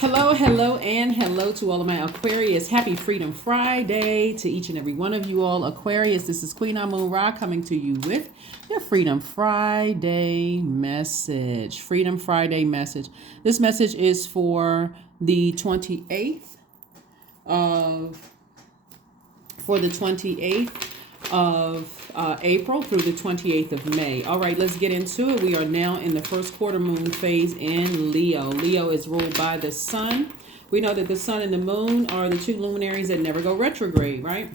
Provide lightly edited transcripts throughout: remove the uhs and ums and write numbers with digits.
Hello, hello, and hello to all of my Aquarius. Happy Freedom Friday to each and every one of you all. Aquarius, this is Queen Amun Ra coming to you with your Freedom Friday message. Freedom Friday message. This message is for the 28th of April through the 28th of May. All right, let's get into it. We are now in the first quarter moon phase in Leo. Leo is ruled by the sun. We know that the sun and the moon are the two luminaries that never go retrograde, right?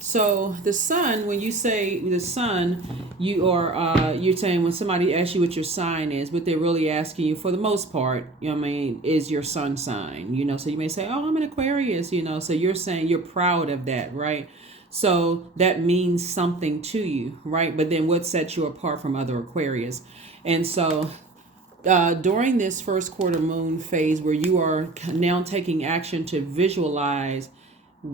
So the sun, when you say the sun, you're saying when somebody asks you what your sign is, what they're really asking you for the most part, is your sun sign, so you may say, oh, I'm an Aquarius, so you're saying you're proud of that, right? So that means something to you, right? But then what sets you apart from other Aquarius? And so during this first quarter moon phase where you are now taking action to visualize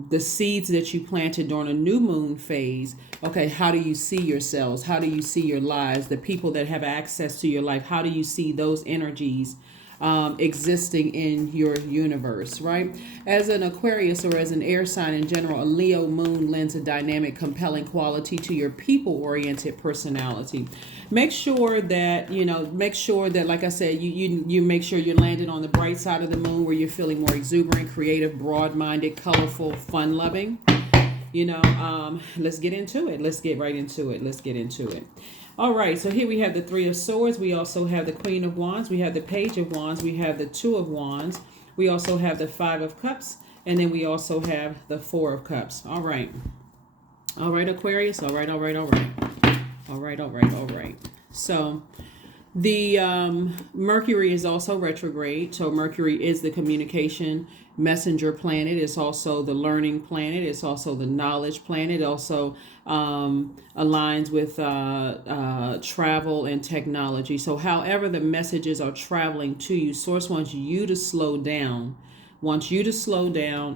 the seeds that you planted during a new moon phase. Okay, how do you see yourselves? How do you see your lives? The people that have access to your life, how do you see those energies existing in your universe, right? As an Aquarius or as an air sign in general, a Leo moon lends a dynamic, compelling quality to your people-oriented personality. Make sure that, like I said, you make sure you're landing on the bright side of the moon where you're feeling more exuberant, creative, broad-minded, colorful, fun-loving. Let's get into it. Let's get right into it. Let's get into it. All right, so here we have the Three of Swords. We also have the Queen of Wands. We have the Page of Wands. We have the Two of Wands. We also have the Five of Cups. And then we also have the Four of Cups. All right. All right, Aquarius. All right. So the Mercury is also retrograde. So Mercury is the communication messenger planet. It's also the learning planet. It's also the knowledge planet. It also aligns with travel and technology. So however the messages are traveling to you, Source wants you to slow down,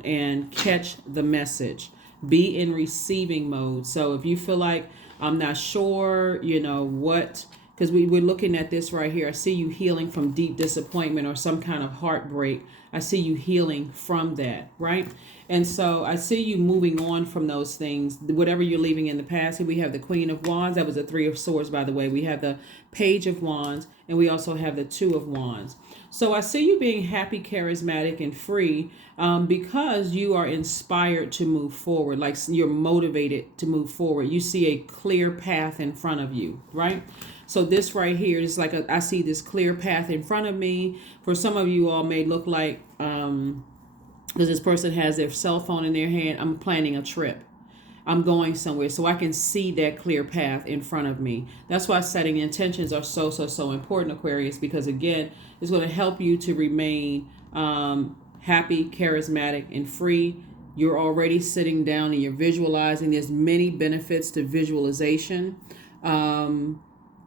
and catch the message. Be in receiving mode. So if you feel like I'm not sure, what, because we're looking at this right here. I see you healing from deep disappointment or some kind of heartbreak. I see you healing from that, right? And so I see you moving on from those things, whatever you're leaving in the past. Here we have the Queen of Wands. That was the Three of Swords, by the way. We have the Page of Wands, and we also have the Two of Wands. So I see you being happy, charismatic, and free because you are inspired to move forward. Like you're motivated to move forward. You see a clear path in front of you, right? So this right here is like I see this clear path in front of me. For some of you all may look like, because this person has their cell phone in their hand, I'm planning a trip. I'm going somewhere, so I can see that clear path in front of me. That's why setting intentions are so important, Aquarius, because again, it's going to help you to remain happy, charismatic, and free. You're already sitting down and you're visualizing. There's many benefits to visualization.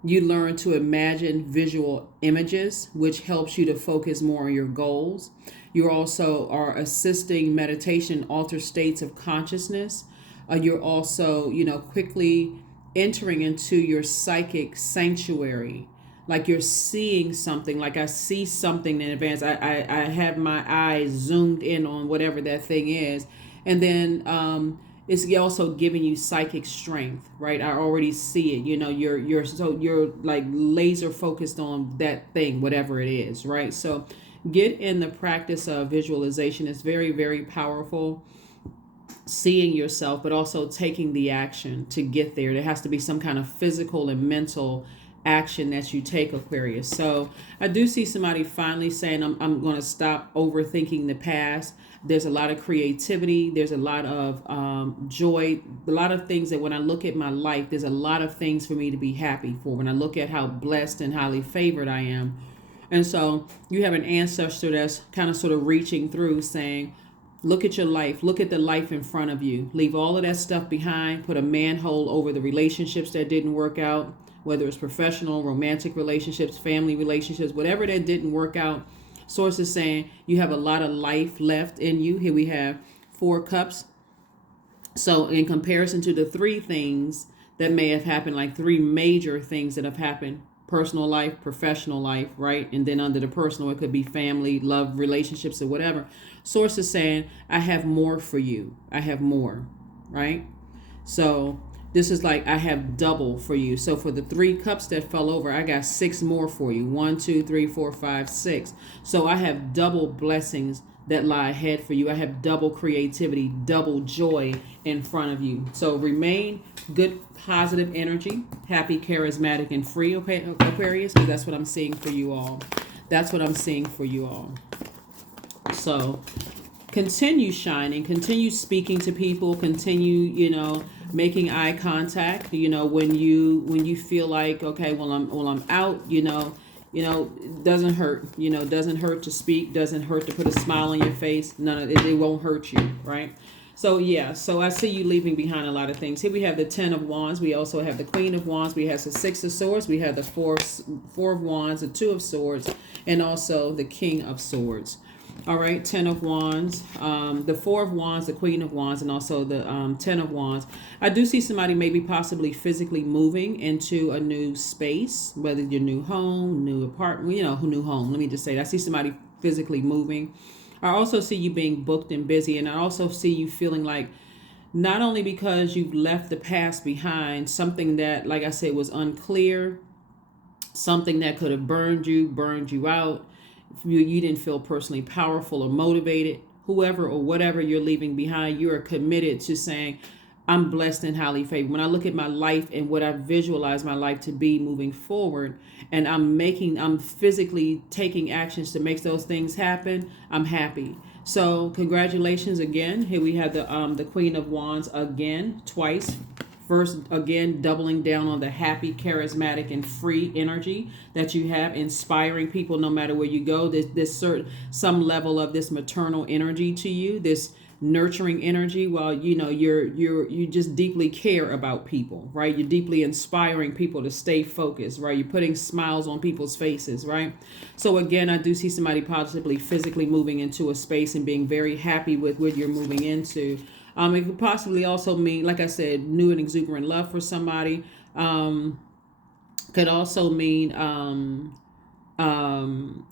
You learn to imagine visual images, which helps you to focus more on your goals. You also are assisting meditation, altered states of consciousness. You're also, quickly entering into your psychic sanctuary. Like you're seeing something, like I see something in advance. I have my eyes zoomed in on whatever that thing is. And then it's also giving you psychic strength, right? I already see it. You're like laser focused on that thing, whatever it is, right? So get in the practice of visualization. It's very, very powerful. Seeing yourself, but also taking the action to get there. There has to be some kind of physical and mental action that you take, Aquarius. So I do see somebody finally saying, I'm going to stop overthinking the past. There's a lot of creativity. There's a lot of joy, a lot of things that when I look at my life, there's a lot of things for me to be happy for. When I look at how blessed and highly favored I am. And so you have an ancestor that's kind of sort of reaching through saying, look at your life. Look at the life in front of you. Leave all of that stuff behind. Put a manhole over the relationships that didn't work out, whether it's professional, romantic relationships, family relationships, whatever that didn't work out. Source is saying you have a lot of life left in you. Here we have Four Cups. So in comparison to the three things that may have happened, like three major things that have happened personal life, professional life, right? And then under the personal, it could be family, love, relationships, or whatever. Source is saying, I have more for you. I have more, right? So this is like, I have double for you. So for the 3 cups that fell over, I got 6 more for you. 1, 2, 3, 4, 5, 6. So I have double blessings that lie ahead for you. I have double creativity, double joy in front of you. So remain good, positive energy, happy, charismatic, and free, okay, Aquarius? Because that's what I'm seeing for you all. That's what I'm seeing for you all. So continue shining, continue speaking to people, continue, making eye contact, when you feel like, okay, well I'm out, it doesn't hurt, doesn't hurt to speak, doesn't hurt to put a smile on your face. None of it, it won't hurt you, right? So yeah, so I see you leaving behind a lot of things. Here we have the 10 of Wands. We also have the Queen of Wands. We have the 6 of Swords. We have the 4 of Wands, the 2 of Swords, and also the King of Swords. All right, 10 of Wands, the 4 of Wands, the Queen of Wands, and also the 10 of Wands. I do see somebody maybe possibly physically moving into a new space, whether your new home, new apartment, new home. Let me just say that. I see somebody physically moving. I also see you being booked and busy, and I also see you feeling like, not only because you've left the past behind, something that, like I said, was unclear, something that could have burned you out. You didn't feel personally powerful or motivated, whoever or whatever you're leaving behind, you are committed to saying, I'm blessed and highly favored. When I look at my life and what I visualize my life to be moving forward, and I'm physically taking actions to make those things happen, I'm happy. So congratulations again. Here we have the Queen of Wands again, twice. First, again, doubling down on the happy, charismatic, and free energy that you have, inspiring people no matter where you go. This certain some level of this maternal energy to you, this nurturing energy. While you just deeply care about people, right? You're deeply inspiring people to stay focused, right? You're putting smiles on people's faces, right? So again, I do see somebody possibly physically moving into a space and being very happy with what you're moving into. It could possibly also mean, like I said, new and exuberant love for somebody. Could also mean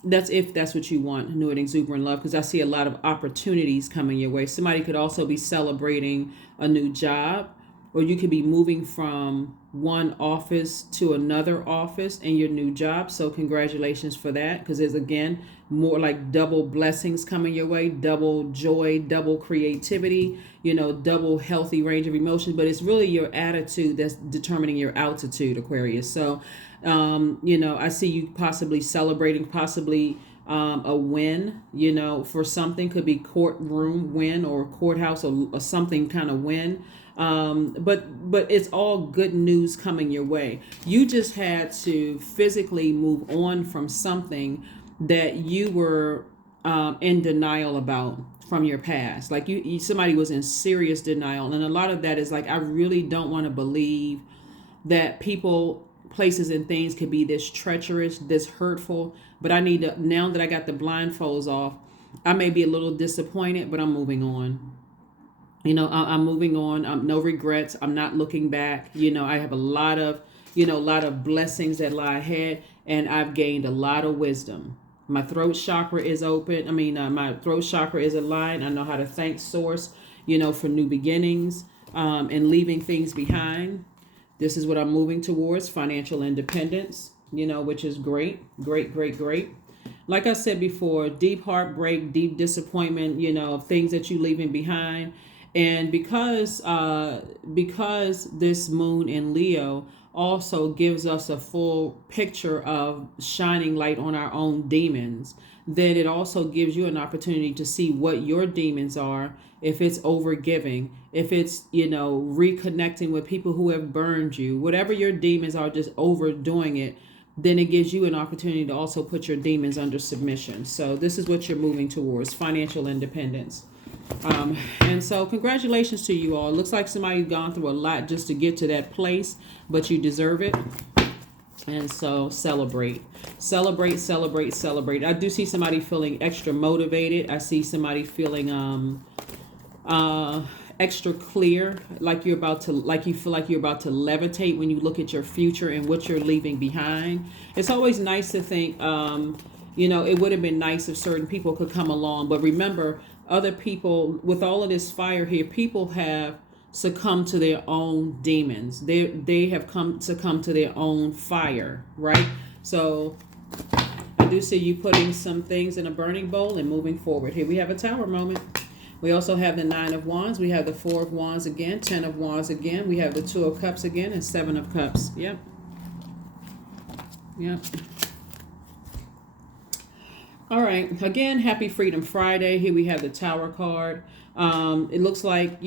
that's if that's what you want, new and exuberant love, because I see a lot of opportunities coming your way. Somebody could also be celebrating a new job, or you could be moving from one office to another office in your new job. So congratulations for that, because there's, again, more like double blessings coming your way, double joy, double creativity, double healthy range of emotions. But it's really your attitude that's determining your altitude, Aquarius. So, I see you possibly celebrating, possibly a win, for something. Could be courtroom win or courthouse or something kind of win. But it's all good news coming your way. You just had to physically move on from something that you were in denial about from your past. Like somebody was in serious denial, and a lot of that is like, I really don't want to believe that people, places, and things could be this treacherous, this hurtful. But I need to, now that I got the blindfolds off, I may be a little disappointed, but I'm moving on. I'm moving on. No regrets. I'm not looking back. I have a lot of blessings that lie ahead, and I've gained a lot of wisdom. My throat chakra is open. My throat chakra is aligned. I know how to thank Source, for new beginnings, and leaving things behind. This is what I'm moving towards, financial independence, which is great, great, great, great. Like I said before, deep heartbreak, deep disappointment, things that you're leaving behind. And because this moon in Leo also gives us a full picture of shining light on our own demons, then it also gives you an opportunity to see what your demons are. If it's overgiving, if it's, reconnecting with people who have burned you, whatever your demons are, just overdoing it, then it gives you an opportunity to also put your demons under submission. So this is what you're moving towards, financial independence. And so congratulations to you all. It looks like somebody's gone through a lot just to get to that place, but you deserve it. And so celebrate, celebrate, celebrate, celebrate. I do see somebody feeling extra motivated. I see somebody feeling extra clear, like you're about to, like you feel like you're about to levitate when you look at your future and what you're leaving behind. It's always nice to think, it would have been nice if certain people could come along. But remember, other people, with all of this fire here, people have succumbed to their own demons. They have succumbed to their own fire, right? So I do see you putting some things in a burning bowl and moving forward. Here we have a Tower moment. We also have the 9 of Wands. We have the 4 of Wands again, 10 of Wands again. We have the 2 of Cups again, and 7 of Cups. Yep. All right. Again, happy Freedom Friday. Here we have the Tower card. It looks like,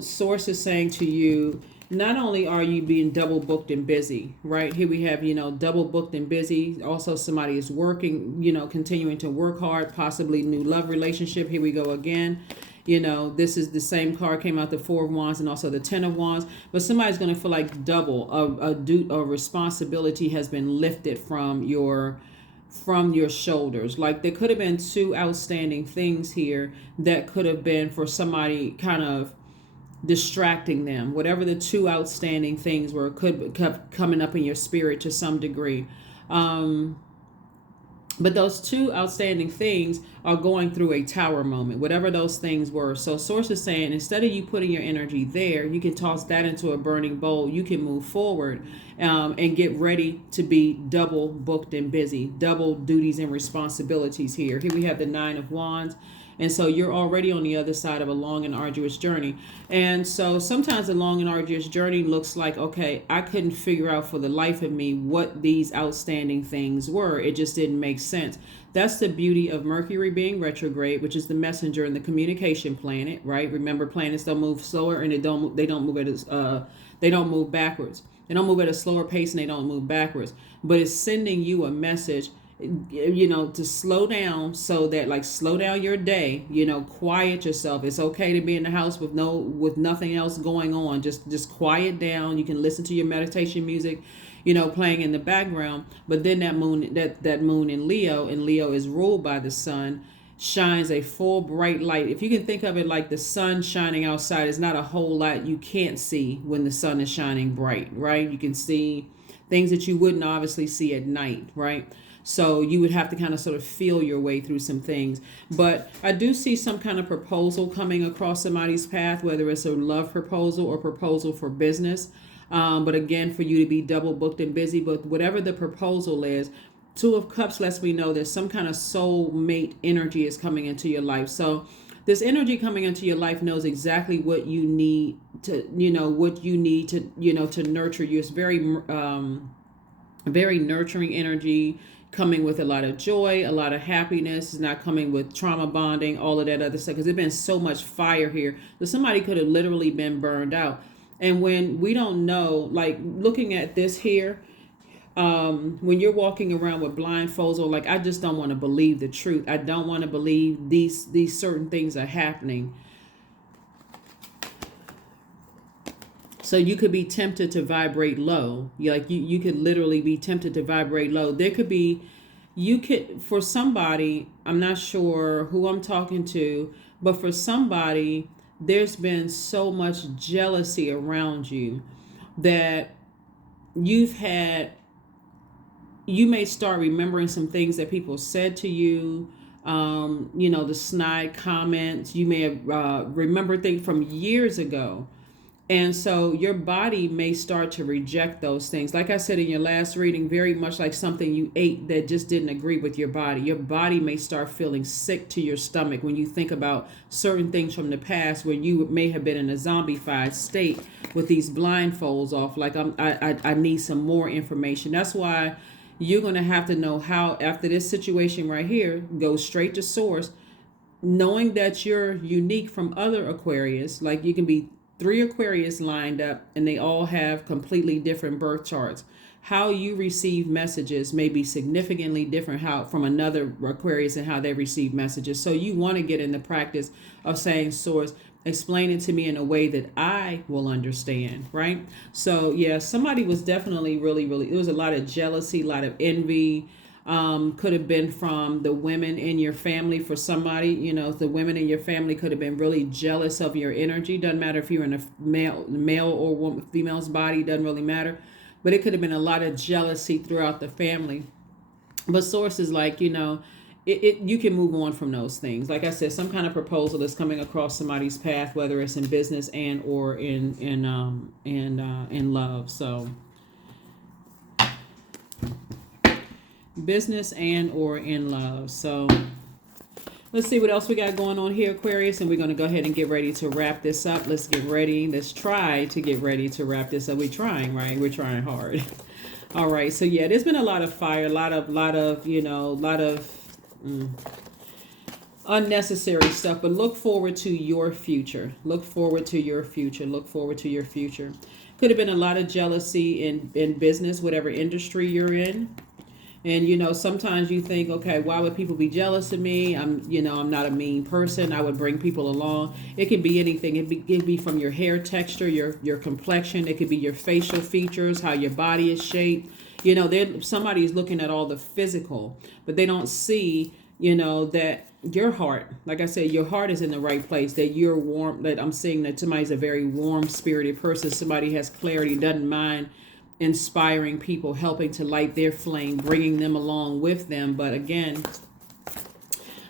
Source is saying to you, not only are you being double booked and busy, right? Here we have, double booked and busy. Also, somebody is working, continuing to work hard, possibly new love relationship. Here we go again. This is the same card, came out the 4 of Wands and also the 10 of Wands. But somebody's going to feel like double a responsibility has been lifted from your shoulders. Like there could have been 2 outstanding things here that could have been for somebody kind of distracting them. Whatever the 2 outstanding things were could kept coming up in your spirit to some degree. But those 2 outstanding things are going through a Tower moment, whatever those things were. So Source is saying, instead of you putting your energy there, you can toss that into a burning bowl. You can move forward and get ready to be double booked and busy, double duties and responsibilities here. Here we have the 9 of Wands. And so you're already on the other side of a long and arduous journey. And so sometimes a long and arduous journey looks like, okay, I couldn't figure out for the life of me what these outstanding things were. It just didn't make sense. That's the beauty of Mercury being retrograde, which is the messenger and the communication planet, right? Remember, planets don't move slower and they don't move backwards. They don't move at a slower pace and they don't move backwards. But it's sending you a message, to slow down, so that slow down your day, quiet yourself. It's okay to be in the house with nothing else going on. Just quiet down. You can listen to your meditation music, playing in the background. But then that moon in Leo, and Leo is ruled by the sun, shines a full bright light. If you can think of it like the sun shining outside, is not a whole lot you can't see when the sun is shining bright, right? You can see things that you wouldn't obviously see at night, right? So you would have to kind of sort of feel your way through some things. But I do see some kind of proposal coming across somebody's path, whether it's a love proposal or proposal for business. But again, for you to be double booked and busy. But whatever the proposal is, 2 of Cups lets me know that some kind of soulmate energy is coming into your life. So this energy coming into your life knows exactly what you need to, to nurture you. It's very, very nurturing energy, coming with a lot of joy, a lot of happiness. It's not coming with trauma bonding, all of that other stuff, because there's been so much fire here that somebody could have literally been burned out. And when we don't know, like looking at this here, when you're walking around with blindfolds, or I just don't want to believe the truth. I don't want to believe these certain things are happening. So you could be tempted to vibrate low. You could literally be tempted to vibrate low. For somebody, I'm not sure who I'm talking to, but for somebody, there's been so much jealousy around you that you may start remembering some things that people said to you, the snide comments. You may have remembered things from years ago. And so your body may start to reject those things. Like I said in your last reading, very much like something you ate that just didn't agree with your body. Your body may start feeling sick to your stomach when you think about certain things from the past where you may have been in a zombified state with these blindfolds off. I need some more information. That's why you're going to have to know how, after this situation right here, go straight to source, knowing that you're unique from other Aquarius. Like you can be 3 Aquarius lined up and they all have completely different birth charts. How you receive messages may be significantly different from another Aquarius and how they receive messages. So you want to get in the practice of saying, source, explain it to me in a way that I will understand, right? So yeah, somebody was definitely really, there was a lot of jealousy, a lot of envy, Could have been from the women in your family. For somebody, the women in your family could have been really jealous of your energy. Doesn't matter if you're in a male or woman, female's body, doesn't really matter. But it could have been a lot of jealousy throughout the family. But source is like, you can move on from those things. Like I said, some kind of proposal is coming across somebody's path, whether it's in business and or in love. So business and or in love. So let's see what else we got going on here, Aquarius, and we're going to go ahead and get ready to wrap this up. Let's get ready. Let's try to get ready to wrap this up. We're trying, right? We're trying hard. All right. So yeah, there's been a lot of fire, a lot of unnecessary stuff, but look forward to your future. Look forward to your future. Look forward to your future. Could have been a lot of jealousy in business, whatever industry you're in. And, sometimes you think, okay, why would people be jealous of me? I'm not a mean person. I would bring people along. It could be anything. It could be from your hair texture, your complexion. It could be your facial features, how your body is shaped. Somebody's looking at all the physical, but they don't see, that your heart, like I said, your heart is in the right place, that you're warm, that I'm seeing that somebody's a very warm spirited person. Somebody has clarity, doesn't mind inspiring people, helping to light their flame, bringing them along with them. But again,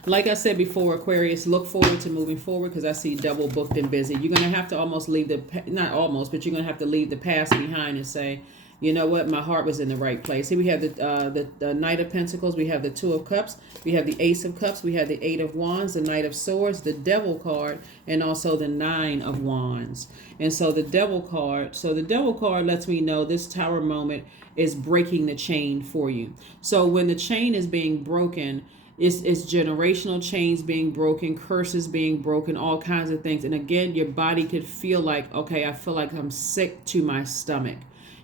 like I said before, Aquarius, look forward to moving forward, because I see double booked and busy. You're going to have to almost leave not almost, but you're going to have to leave the past behind and say, you know what, my heart was in the right place. Here we have the Knight of Pentacles, we have the Two of Cups, we have the Ace of Cups, we have the Eight of Wands, the Knight of Swords, the Devil card, and also the Nine of Wands. And so the Devil card lets me know this Tower moment is breaking the chain for you. So when the chain is being broken, it's generational chains being broken, curses being broken, all kinds of things. And again, your body could feel like, okay, I feel like I'm sick to my stomach.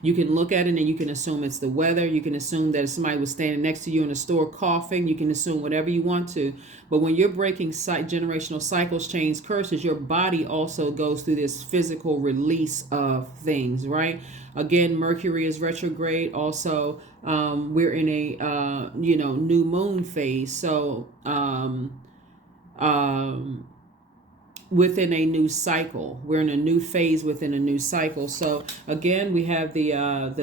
You can look at it and you can assume it's the weather. You can assume that somebody was standing next to you in a store coughing. You can assume whatever you want to. But when you're breaking generational cycles, chains, curses, your body also goes through this physical release of things, right? Again, Mercury is retrograde. Also, we're in a, new moon phase. So, within a new cycle, we're in a new phase within a new cycle. So again, we have the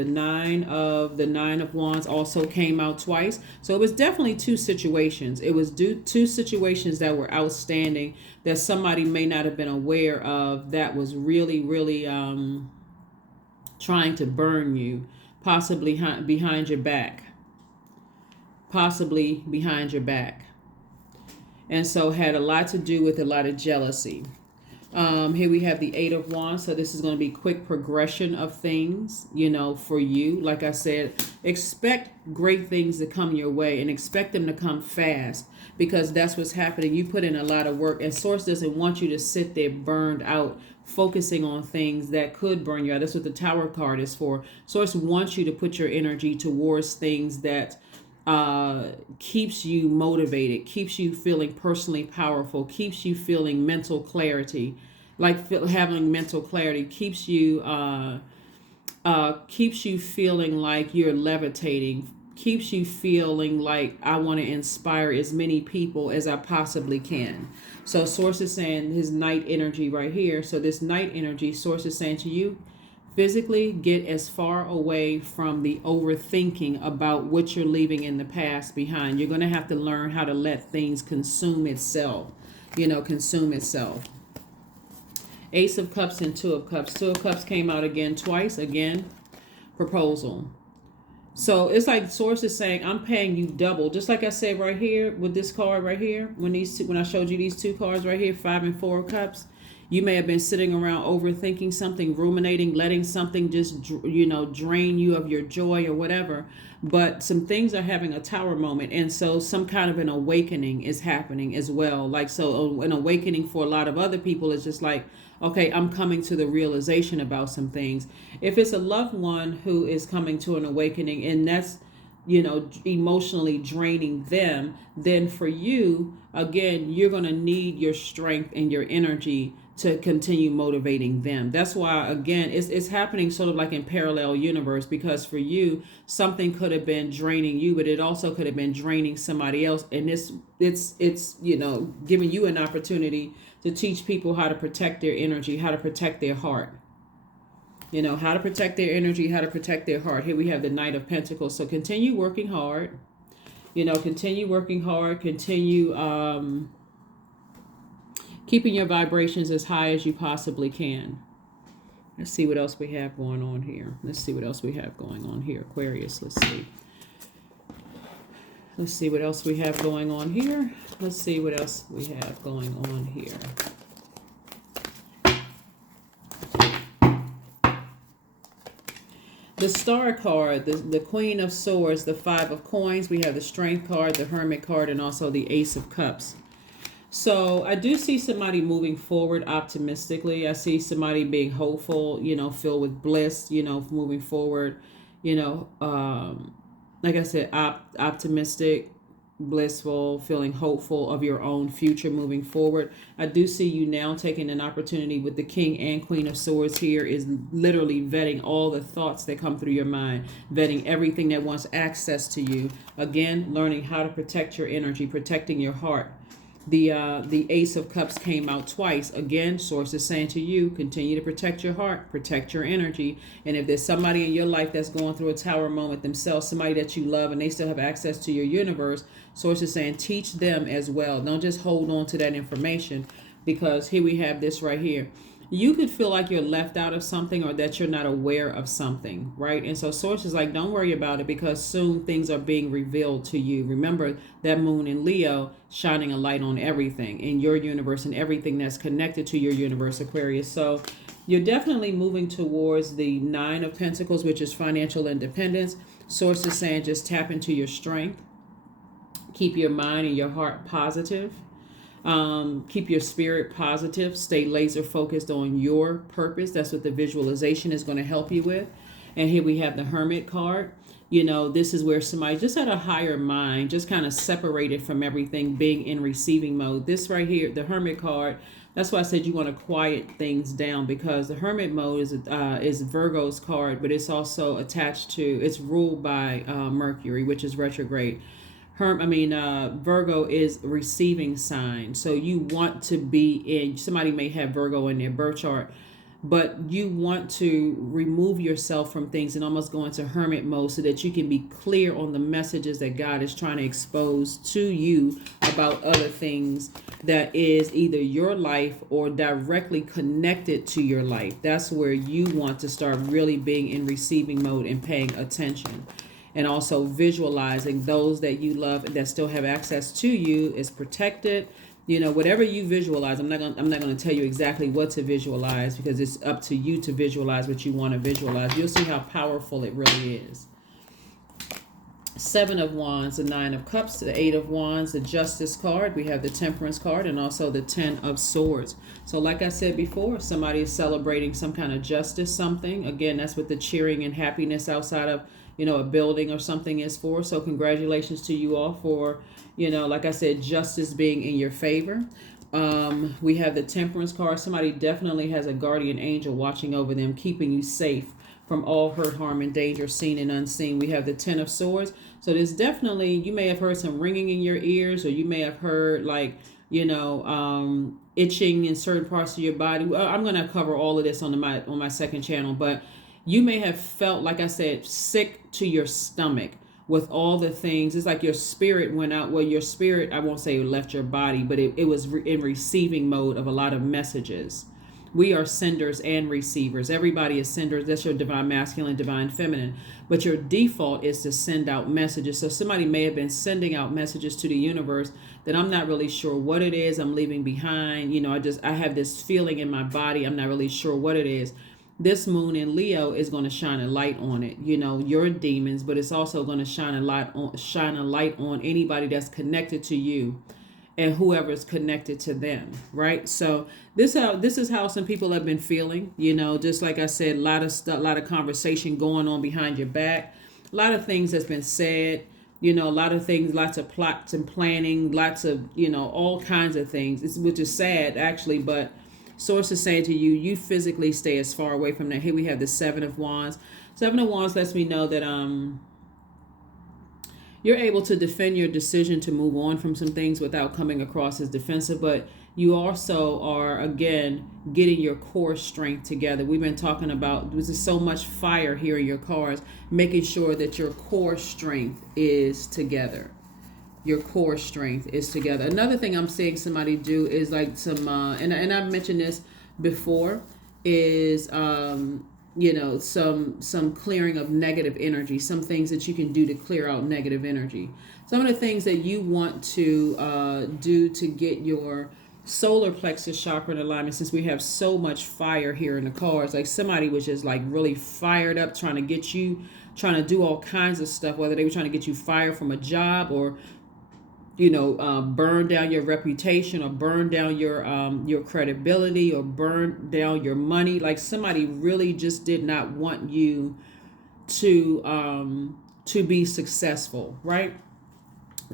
nine of Wands also came out twice. So it was definitely two situations. It was two situations that were outstanding that somebody may not have been aware of, that was really, really trying to burn you, possibly behind your back, and so had a lot to do with a lot of jealousy. Here we have the Eight of Wands. So this is going to be quick progression of things, for you. Like I said, expect great things to come your way and expect them to come fast, because that's what's happening. You put in a lot of work, and Source doesn't want you to sit there burned out, focusing on things that could burn you out. That's what the Tower card is for. Source wants you to put your energy towards things that keeps you motivated, keeps you feeling personally powerful, keeps you feeling mental clarity, having mental clarity keeps you feeling like you're levitating, keeps you feeling like I want to inspire as many people as I possibly can. So Source is saying his Night energy right here. So this Night energy, Source is saying to you, physically get as far away from the overthinking about what you're leaving in the past behind. You're going to have to learn how to let things consume itself, Ace of Cups and Two of Cups. Two of Cups came out again twice. Again, proposal. So it's like Source is saying, I'm paying you double. Just like I said right here with this card right here, when I showed you these two cards right here, Five and Four of Cups. You may have been sitting around overthinking something, ruminating, letting something just, drain you of your joy or whatever. But some things are having a Tower moment. And so some kind of an awakening is happening as well. So an awakening for a lot of other people is just like, okay, I'm coming to the realization about some things. If it's a loved one who is coming to an awakening and that's, emotionally draining them, then for you, again, you're going to need your strength and your energy to continue motivating them. That's why, again, it's happening sort of like in parallel universe, because for you, something could have been draining you, but it also could have been draining somebody else. And it's giving you an opportunity to teach people how to protect their energy, how to protect their heart. How to protect their energy, how to protect their heart. Here we have the Knight of Pentacles. So continue working hard. Continue working hard. Continue keeping your vibrations as high as you possibly can. Let's see what else we have going on here. Aquarius. Let's see. Let's see what else we have going on here. The Star card, the Queen of Swords, the Five of Coins. We have the Strength card, the Hermit card, and also the Ace of Cups. So I do see somebody moving forward optimistically. I see somebody being hopeful, filled with bliss, moving forward, like I said, optimistic, blissful, feeling hopeful of your own future moving forward. I do see you now taking an opportunity with the King and Queen of Swords here is literally vetting all the thoughts that come through your mind, vetting everything that wants access to you. Again, learning how to protect your energy, protecting your heart. The Ace of Cups came out twice. Again, Source is saying to you, continue to protect your heart, protect your energy. And if there's somebody in your life that's going through a tower moment themselves, somebody that you love and they still have access to your universe, Source is saying teach them as well. Don't just hold on to that information, because here we have this right here. You could feel like you're left out of something or that you're not aware of something, right? And so Source is like, don't worry about it, because soon things are being revealed to you. Remember that moon in Leo shining a light on everything in your universe and everything that's connected to your universe, Aquarius. So you're definitely moving towards the Nine of Pentacles, which is financial independence. Source is saying just tap into your strength. Keep your mind and your heart positive. Keep your spirit positive. Stay laser focused on your purpose. That's what the visualization is going to help you with. And here we have the Hermit card. This is where somebody just had a higher mind, just kind of separated from everything, being in receiving mode. This right here, the Hermit card, that's why I said you want to quiet things down, because the Hermit mode is Virgo's card, but it's also it's ruled by Mercury, which is retrograde. Virgo is receiving sign. So you want to be somebody may have Virgo in their birth chart, but you want to remove yourself from things and almost go into hermit mode so that you can be clear on the messages that God is trying to expose to you about other things that is either your life or directly connected to your life. That's where you want to start really being in receiving mode and paying attention. And also visualizing those that you love and that still have access to you is protected. Whatever you visualize, I'm not going to tell you exactly what to visualize, because it's up to you to visualize what you want to visualize. You'll see how powerful it really is. Seven of Wands, the Nine of Cups, the Eight of Wands, the Justice card. We have the Temperance card and also the Ten of Swords. So like I said before, somebody is celebrating some kind of justice, something. Again, that's what the cheering and happiness outside of a building or something is for. So congratulations to you all for, like I said, justice being in your favor. We have the Temperance card. Somebody definitely has a guardian angel watching over them, keeping you safe from all hurt, harm, and danger, seen and unseen. We have the Ten of Swords. So there's definitely, you may have heard some ringing in your ears, or you may have heard itching in certain parts of your body. Well, I'm going to cover all of this on my second channel, but you may have felt, like I said, sick to your stomach with all the things. It's like your spirit went out. Well, your spirit, I won't say left your body, but it was in receiving mode of a lot of messages. We are senders and receivers. Everybody is senders. That's your divine masculine, divine feminine. But your default is to send out messages. So somebody may have been sending out messages to the universe that I'm not really sure what it is I'm leaving behind. I have this feeling in my body. I'm not really sure what it is. This moon in Leo is going to shine a light on it. Your demons, but it's also going to shine a light on anybody that's connected to you and whoever's connected to them, right? So this is how some people have been feeling. Just like I said, a lot of conversation going on behind your back, a lot of things that's been said. You know, a lot of things, lots of plots and planning, lots of, you know, all kinds of things, which is sad actually, but source is saying to you, you physically stay as far away from that. Here we have the Seven of Wands. Seven of Wands lets me know that you're able to defend your decision to move on from some things without coming across as defensive, but you also are, again, getting your core strength together. We've been talking about, there's just so much fire here in your cards, making sure that your core strength is together. Your core strength is together. Another thing I'm seeing somebody do is like some, and I've mentioned this before, is you know, some clearing of negative energy, some things that you can do to clear out negative energy. Some of the things that you want to do to get your solar plexus chakra in alignment, since we have so much fire here in the cards, like somebody was just like really fired up trying to get you, trying to do all kinds of stuff, whether they were trying to get you fired from a job, or you know, burn down your reputation, or burn down your credibility, or burn down your money. Like somebody really just did not want you to be successful, right?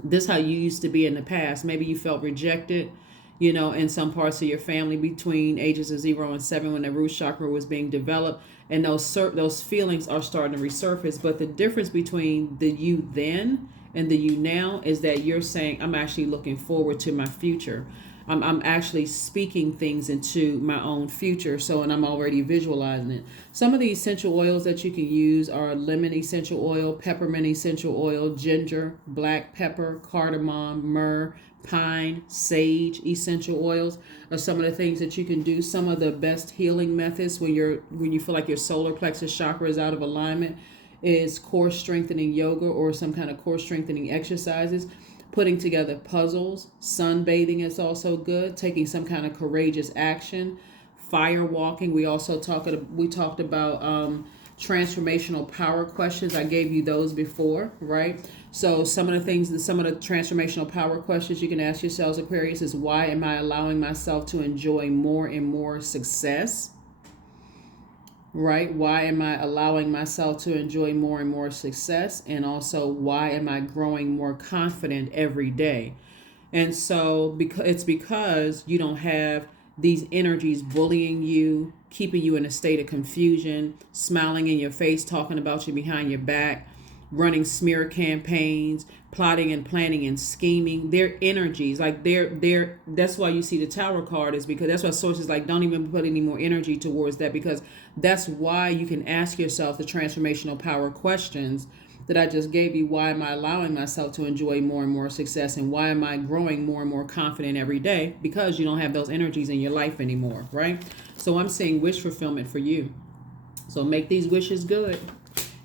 This is how you used to be in the past. Maybe you felt rejected, you know, in some parts of your family between ages of 0 and 7 when the root chakra was being developed, and those feelings are starting to resurface. But the difference between the you then and the you now is that you're saying, I'm actually looking forward to my future. I'm actually speaking things into my own future. So, and I'm already visualizing it. Some of the essential oils that you can use are lemon essential oil, peppermint essential oil, ginger, black pepper, cardamom, myrrh, pine, sage essential oils are some of the things that you can do. Some of the best healing methods when you feel like your solar plexus chakra is out of alignment is core strengthening yoga or some kind of core strengthening exercises. Putting together puzzles, sunbathing is also good. Taking some kind of courageous action, fire walking. We talked about transformational power questions. I gave you those before, right? So some of the transformational power questions you can ask yourselves, Aquarius, is why am I allowing myself to enjoy more and more success? Right? Why am I allowing myself to enjoy more and more success? And also, why am I growing more confident every day? And so because you don't have these energies bullying you, keeping you in a state of confusion, smiling in your face, talking about you behind your back, running smear campaigns, plotting and planning and scheming. Their energies, like they're that's why you see the Tower card, is because that's why sources like don't even put any more energy towards that, because that's why you can ask yourself the transformational power questions that I just gave you. Why am I allowing myself to enjoy more and more success, and why am I growing more and more confident every day? Because you don't have those energies in your life anymore, right? So I'm seeing wish fulfillment for you. So make these wishes good.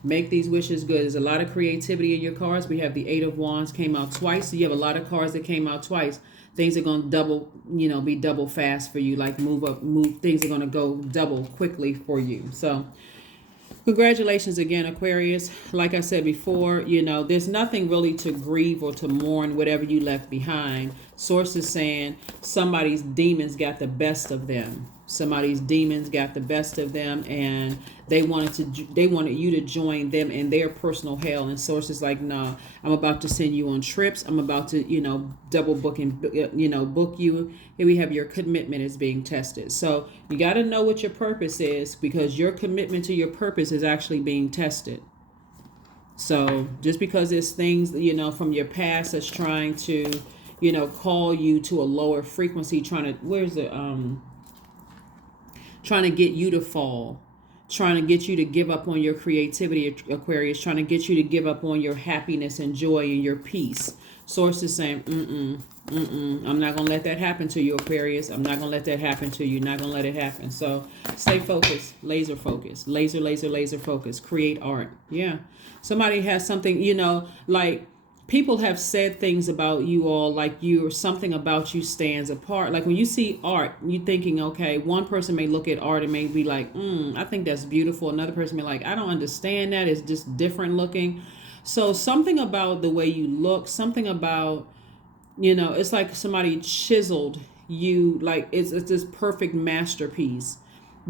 Make these wishes good. There's a lot of creativity in your cards. We have the Eight of Wands came out twice. So you have a lot of cards that came out twice. Things are going to be double fast for you. Like things are going to go double quickly for you. So congratulations again, Aquarius. Like I said before, there's nothing really to grieve or to mourn whatever you left behind. Source is saying somebody's demons got the best of them. Somebody's demons got the best of them, and they wanted you to join them in their personal hell. And Source is like, no, I'm about to send you on trips. I'm about to, double book and, book you. Here we have your commitment is being tested. So you got to know what your purpose is, because your commitment to your purpose is actually being tested. So just because there's things, from your past that's trying to, call you to a lower frequency, trying to get you to fall, trying to get you to give up on your creativity, Aquarius, trying to get you to give up on your happiness and joy and your peace. Source is saying, I'm not going to let that happen to you, Aquarius. I'm not going to let that happen to you. Not going to let it happen. So stay focused, laser focused, laser focused, create art. Yeah. Somebody has something, like, people have said things about you all, like you or something about you stands apart. Like when you see art, you're thinking, okay, one person may look at art and may be like, I think that's beautiful. Another person may be like, I don't understand that. It's just different looking. So something about the way you look, something about, it's like somebody chiseled you, like it's this perfect masterpiece.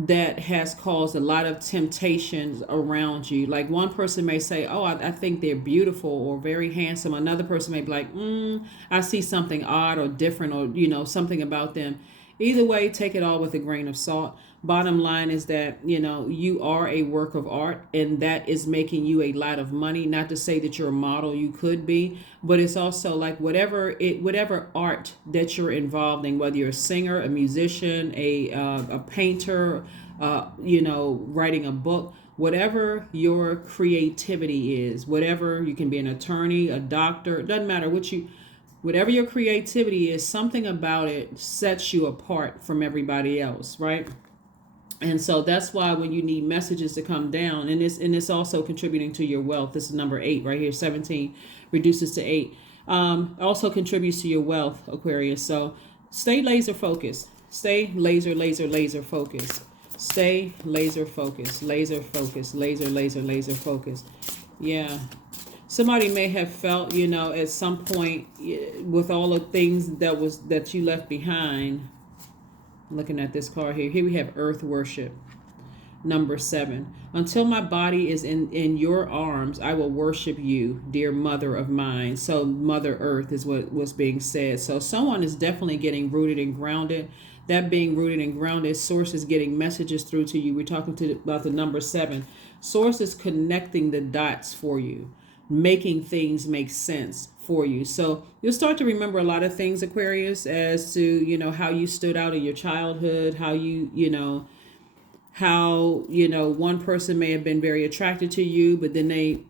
that has caused a lot of temptations around you. Like one person may say, oh, I think they're beautiful or very handsome. Another person may be like, I see something odd or different, or, something about them. Either way, take it all with a grain of salt. Bottom line is that, you are a work of art, and that is making you a lot of money. Not to say that you're a model, you could be, but it's also like whatever art that you're involved in, whether you're a singer, a musician, a painter, writing a book, whatever your creativity is, whatever, you can be an attorney, a doctor, it doesn't matter whatever your creativity is, something about it sets you apart from everybody else, right? And so that's why when you need messages to come down, and it's also contributing to your wealth. This is number 8 right here. 17 reduces to 8. Also contributes to your wealth, Aquarius. So stay laser focused. Stay laser focused. Stay laser focused. Laser focused. Laser focused. Yeah. Somebody may have felt, at some point with all the things that you left behind. Looking at this card here. Here we have earth worship. Number 7. Until my body is in your arms, I will worship you, dear mother of mine. So Mother Earth is what was being said. So someone is definitely getting rooted and grounded. That being rooted and grounded, source is getting messages through to you. We're talking about the number 7. Source is connecting the dots for you, making things make sense for you. So you'll start to remember a lot of things, Aquarius, as to, how you stood out in your childhood, how one person may have been very attracted to you, but then they,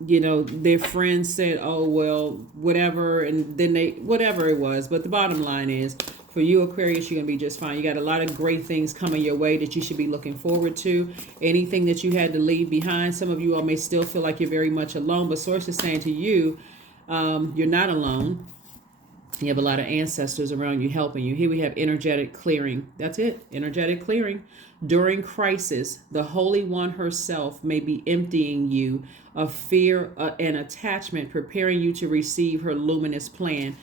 their friends said, oh, well, whatever. And then whatever it was. But the bottom line is, for you, Aquarius, you're going to be just fine. You got a lot of great things coming your way that you should be looking forward to. Anything that you had to leave behind, some of you all may still feel like you're very much alone, but Source is saying to you, you're not alone. You have a lot of ancestors around you helping you. Here we have energetic clearing. That's it. Energetic clearing. During crisis, the Holy One herself may be emptying you of fear and attachment, preparing you to receive her luminous plan.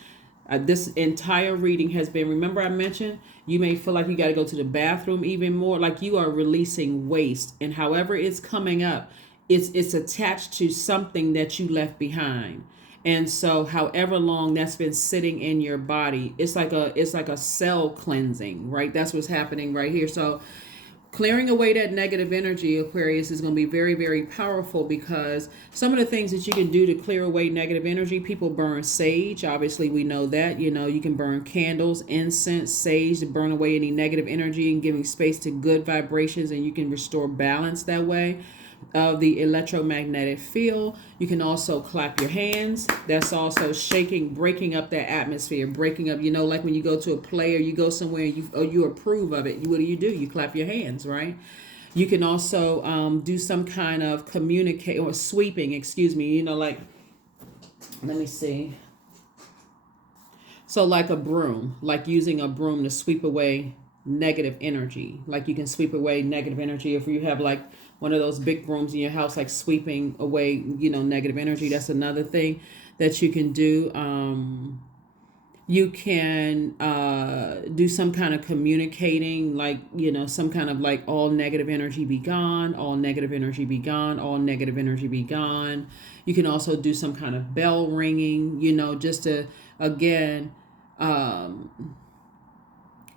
This entire reading has been, remember I mentioned, you may feel like you got to go to the bathroom even more, like you are releasing waste. And however it's coming up, it's attached to something that you left behind. And so however long that's been sitting in your body, it's like a cell cleansing, right? That's what's happening right here. So clearing away that negative energy, Aquarius, is going to be very, very powerful, because some of the things that you can do to clear away negative energy, people burn sage. Obviously, we know that, you can burn candles, incense, sage to burn away any negative energy and giving space to good vibrations, and you can restore balance that way of the electromagnetic field. You can also clap your hands. That's also shaking, breaking up that atmosphere, breaking up, like when you go to a play or you go somewhere and you approve of it, what do? You clap your hands, right? You can also do some kind of communicate or sweeping, like, let me see. So like a broom, like using a broom to sweep away negative energy. Like you can sweep away negative energy if you have like one of those big brooms in your house, like sweeping away, negative energy. That's another thing that you can do. You can do some kind of communicating, like, some kind of like all negative energy be gone, all negative energy be gone, all negative energy be gone. You can also do some kind of bell ringing, just to, again,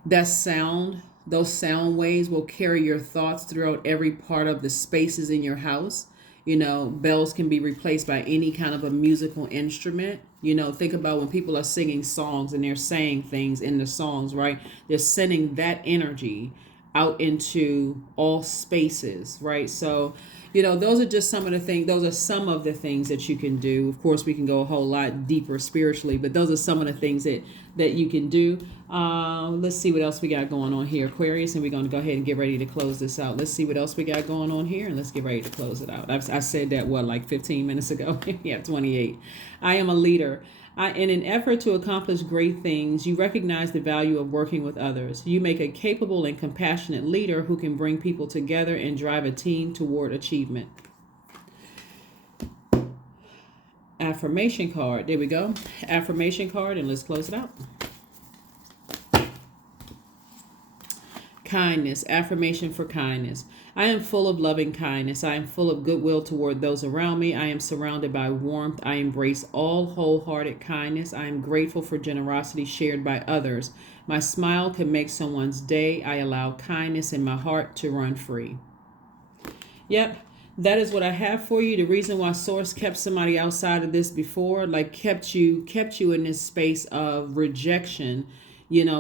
that sound, those sound waves will carry your thoughts throughout every part of the spaces in your house. Bells can be replaced by any kind of a musical instrument. Think about when people are singing songs and they're saying things in the songs, right? They're sending that energy out into all spaces, right? So, those are just some of the things. Those are some of the things that you can do. Of course, we can go a whole lot deeper spiritually, but those are some of the things that you can do. Let's see what else we got going on here, Aquarius, and we're going to go ahead and get ready to close this out. Let's see what else we got going on here, and let's get ready to close it out. I said that, like 15 minutes ago? Yeah, 28. I am a leader. In an effort to accomplish great things, you recognize the value of working with others. You make a capable and compassionate leader who can bring people together and drive a team toward achievement. Affirmation card. There we go. Affirmation card, and let's close it out. Kindness, affirmation for kindness. I am full of loving kindness. I am full of goodwill toward those around me. I am surrounded by warmth. I embrace all wholehearted kindness. I am grateful for generosity shared by others. My smile can make someone's day. I allow kindness in my heart to run free. Yep, that is what I have for you. The reason why Source kept somebody outside of this before, like kept you in this space of rejection,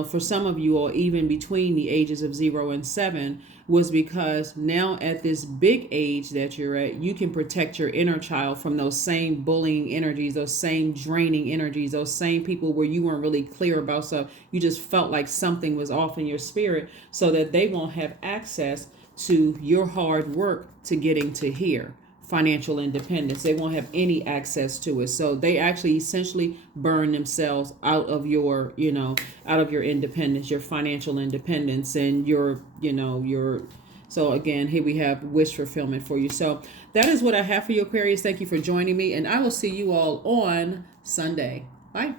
for some of you, or even between the ages of 0 and 7, was because now at this big age that you're at, you can protect your inner child from those same bullying energies, those same draining energies, those same people where you weren't really clear about stuff. You just felt like something was off in your spirit, so that they won't have access to your hard work to getting to here. Financial independence. They won't have any access to it. So they actually essentially burn themselves out of your, out of your independence, your financial independence, and your. So again, here we have wish fulfillment for you. So that is what I have for you, Aquarius. Thank you for joining me, and I will see you all on Sunday. Bye.